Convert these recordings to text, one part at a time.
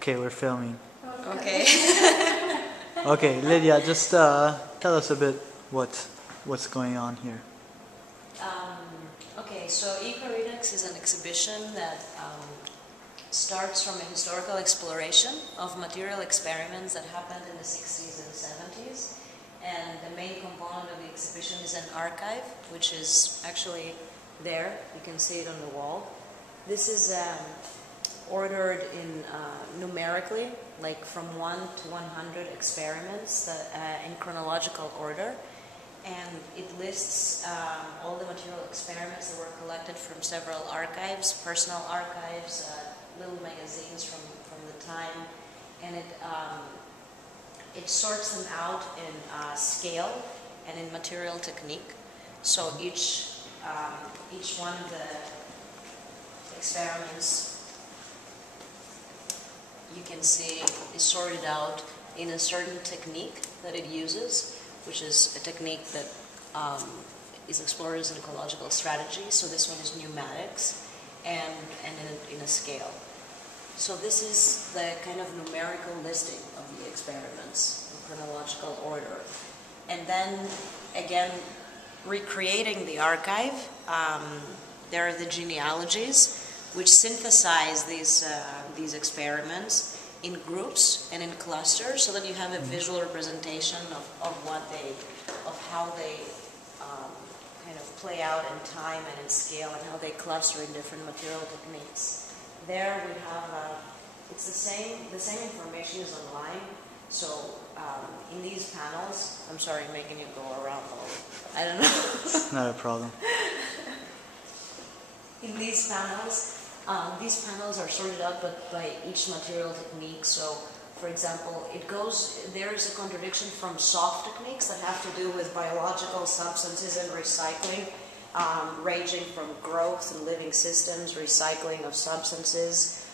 Okay, we're filming. Okay. Okay, Lydia, just tell us a bit what's going on here. Okay, so EcoRedux is an exhibition that starts from a historical exploration of material experiments that happened in the 60s and 70s. And the main component of the exhibition is an archive, which is actually there. You can see it on the wall. This is ordered in numerically, like from 1 to 100 experiments in chronological order. And it lists all the material experiments that were collected from several archives, personal archives, little magazines from the time, and it sorts them out in scale and in material technique. So each one of the experiments, you can see, is sorted out in a certain technique that it uses, which is a technique that is explored as an ecological strategy. So this one is pneumatics and in a scale. So this is the kind of numerical listing of the experiments in chronological order. And then, again, recreating the archive, there are the genealogies, which synthesize these experiments in groups and in clusters, so that you have a visual representation of how they kind of play out in time and in scale, and how they cluster in different material techniques. There we have it's the same information is online. So in these panels, I'm sorry, I'm making you go around all. I don't know. Not a problem. In these panels are sorted out by each material technique. So, for example, there is a contradiction from soft techniques that have to do with biological substances and recycling, ranging from growth and living systems, recycling of substances,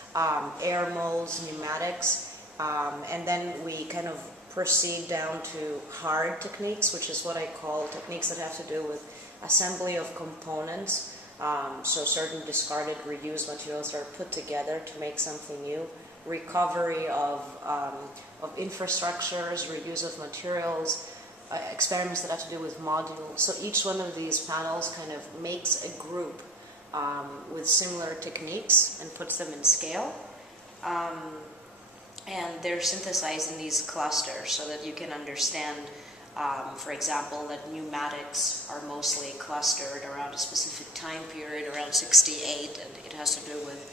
air molds, pneumatics, and then we kind of proceed down to hard techniques, which is what I call techniques that have to do with assembly of components. So certain discarded, reused materials are put together to make something new. Recovery of infrastructures, reuse of materials, experiments that have to do with modules. So each one of these panels kind of makes a group with similar techniques and puts them in scale. And they're synthesized in these clusters so that you can understand, for example, that pneumatics are mostly clustered around a specific time period, around 68, and it has to do with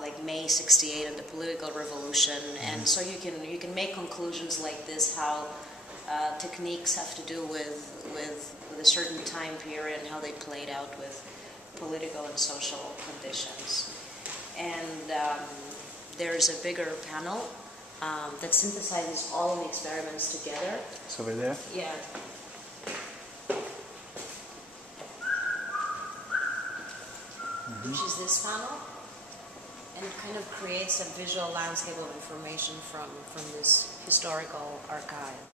like May 68 and the political revolution. And so you can make conclusions like this, how techniques have to do with a certain time period and how they played out with political and social conditions. And there's a bigger panel that synthesizes all the experiments together. It's over there? Yeah. Which is this panel. And it kind of creates a visual landscape of information from this historical archive.